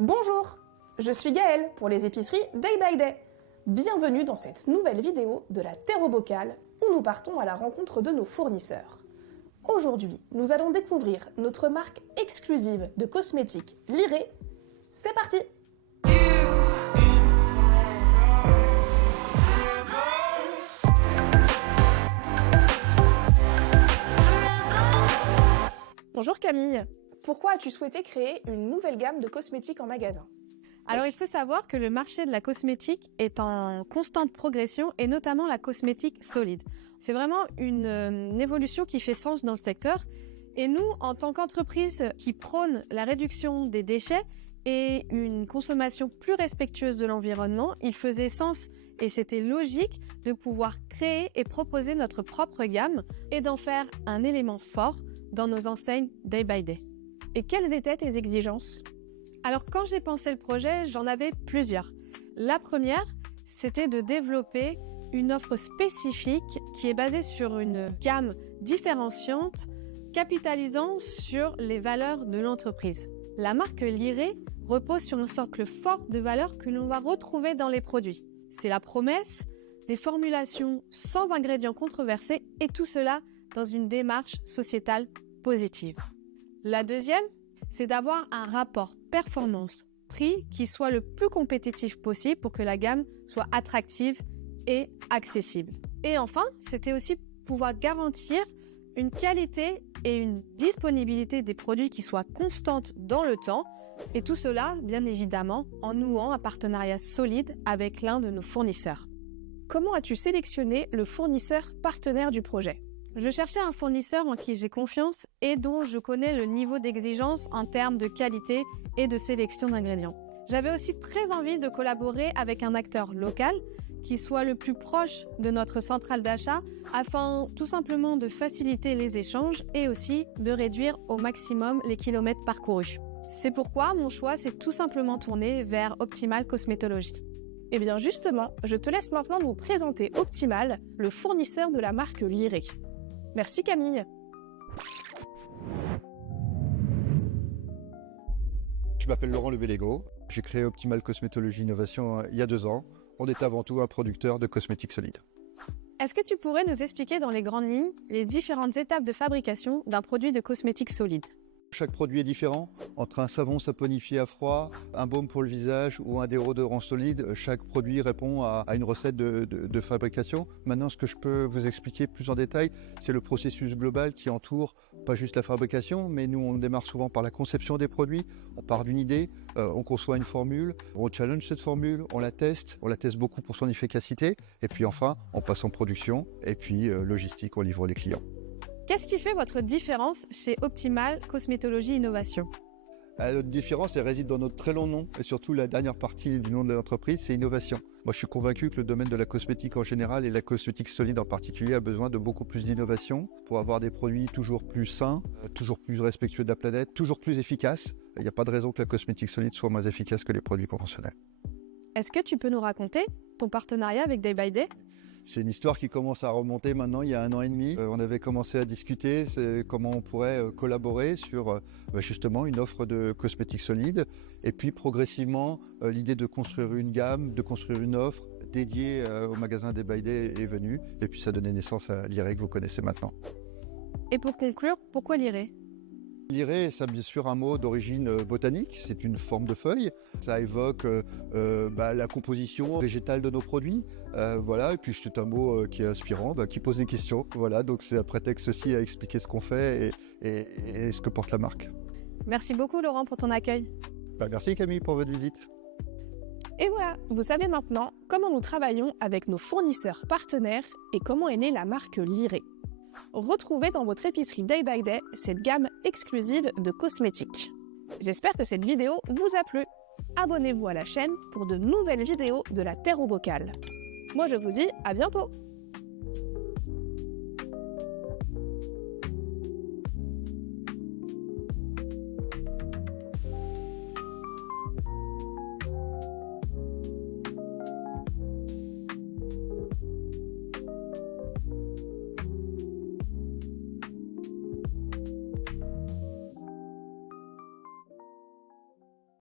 Bonjour, je suis Gaëlle pour les épiceries Day by Day. Bienvenue dans cette nouvelle vidéo de la Terre au bocal où nous partons à la rencontre de nos fournisseurs. Aujourd'hui, nous allons découvrir notre marque exclusive de cosmétiques Liré. C'est parti! Bonjour Camille, pourquoi as-tu souhaité créer une nouvelle gamme de cosmétiques en magasin? Alors, il faut savoir que le marché de la cosmétique est en constante progression et notamment la cosmétique solide. C'est vraiment une évolution qui fait sens dans le secteur. Et nous, en tant qu'entreprise qui prône la réduction des déchets et une consommation plus respectueuse de l'environnement, il faisait sens et c'était logique de pouvoir créer et proposer notre propre gamme et d'en faire un élément fort dans nos enseignes Day by Day. Et quelles étaient tes exigences? Alors, quand j'ai pensé le projet, j'en avais plusieurs. La première, c'était de développer une offre spécifique qui est basée sur une gamme différenciante, capitalisant sur les valeurs de l'entreprise. La marque Liré repose sur un socle fort de valeurs que l'on va retrouver dans les produits. C'est la promesse des formulations sans ingrédients controversés et tout cela dans une démarche sociétale positive. La deuxième, c'est d'avoir un rapport performance-prix qui soit le plus compétitif possible pour que la gamme soit attractive et accessible. Et enfin, c'était aussi pouvoir garantir une qualité et une disponibilité des produits qui soient constantes dans le temps, et tout cela, bien évidemment, en nouant un partenariat solide avec l'un de nos fournisseurs. Comment as-tu sélectionné le fournisseur partenaire du projet? Je cherchais un fournisseur en qui j'ai confiance et dont je connais le niveau d'exigence en termes de qualité et de sélection d'ingrédients. J'avais aussi très envie de collaborer avec un acteur local qui soit le plus proche de notre centrale d'achat afin tout simplement de faciliter les échanges et aussi de réduire au maximum les kilomètres parcourus. C'est pourquoi mon choix s'est tout simplement tourné vers Optimal Cosmétologie. Eh bien justement, je te laisse maintenant nous présenter Optimal, le fournisseur de la marque Liré. Merci Camille. Je m'appelle Laurent Lebellego. J'ai créé Optimal Cosmétologie Innovation il y a 2 ans. On est avant tout un producteur de cosmétiques solides. Est-ce que tu pourrais nous expliquer dans les grandes lignes les différentes étapes de fabrication d'un produit de cosmétiques solide? Chaque produit est différent. Entre un savon saponifié à froid, un baume pour le visage ou un déodorant solide, chaque produit répond à une recette de fabrication. Maintenant, ce que je peux vous expliquer plus en détail, c'est le processus global qui entoure pas juste la fabrication, mais nous, on démarre souvent par la conception des produits. On part d'une idée, on conçoit une formule, on challenge cette formule, on la teste beaucoup pour son efficacité, et puis enfin, on passe en production, et puis logistique, on livre les clients. Qu'est-ce qui fait votre différence chez Optimal Cosmétologie Innovation? Notre différence, elle réside dans notre très long nom et surtout la dernière partie du nom de l'entreprise, c'est innovation. Moi, je suis convaincu que le domaine de la cosmétique en général et la cosmétique solide en particulier a besoin de beaucoup plus d'innovation pour avoir des produits toujours plus sains, toujours plus respectueux de la planète, toujours plus efficaces. Il n'y a pas de raison que la cosmétique solide soit moins efficace que les produits conventionnels. Est-ce que tu peux nous raconter ton partenariat avec Day by Day? C'est une histoire qui commence à remonter maintenant, il y a 1 an et demi. On avait commencé à discuter comment on pourrait collaborer sur justement une offre de cosmétiques solides. Et puis progressivement, l'idée de construire une gamme, de construire une offre dédiée au magasin Day by Day est venue. Et puis ça a donné naissance à Liré que vous connaissez maintenant. Et pour conclure, pourquoi Liré? Liré, c'est bien sûr un mot d'origine botanique, c'est une forme de feuille. Ça évoque la composition végétale de nos produits. Voilà, et puis c'est un mot qui est inspirant, qui pose des questions. Voilà, donc c'est un prétexte aussi à expliquer ce qu'on fait et ce que porte la marque. Merci beaucoup Laurent pour ton accueil. Merci Camille pour votre visite. Et voilà, vous savez maintenant comment nous travaillons avec nos fournisseurs partenaires et comment est née la marque Liré. Retrouvez dans votre épicerie Day by Day cette gamme exclusive de cosmétiques. J'espère que cette vidéo vous a plu. Abonnez-vous à la chaîne pour de nouvelles vidéos de la Terre au bocal. Moi je vous dis à bientôt.